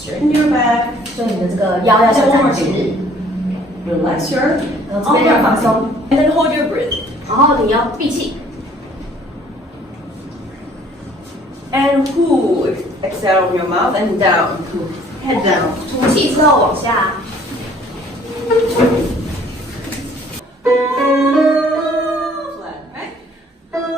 Straighten your back. 就你的这个腰要向站直， Relax your 然后这边要放松， and then hold your breath. 然后你要闭气， And exhale from your mouth and down. Head down. 吐气之后往下。 Flat, right? One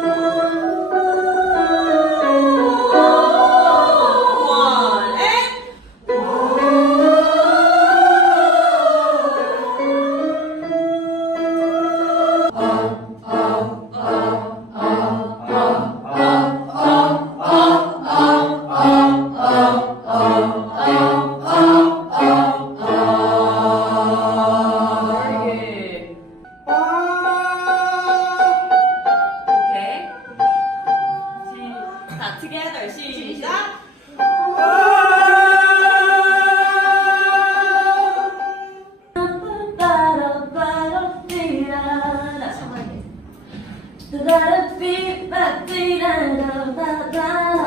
and together, 시작.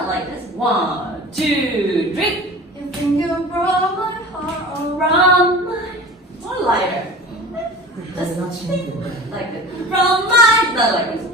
Like this. 1, 2, 3. You think you brought my heart around my More lighter. Just Like this. From my. Not like this.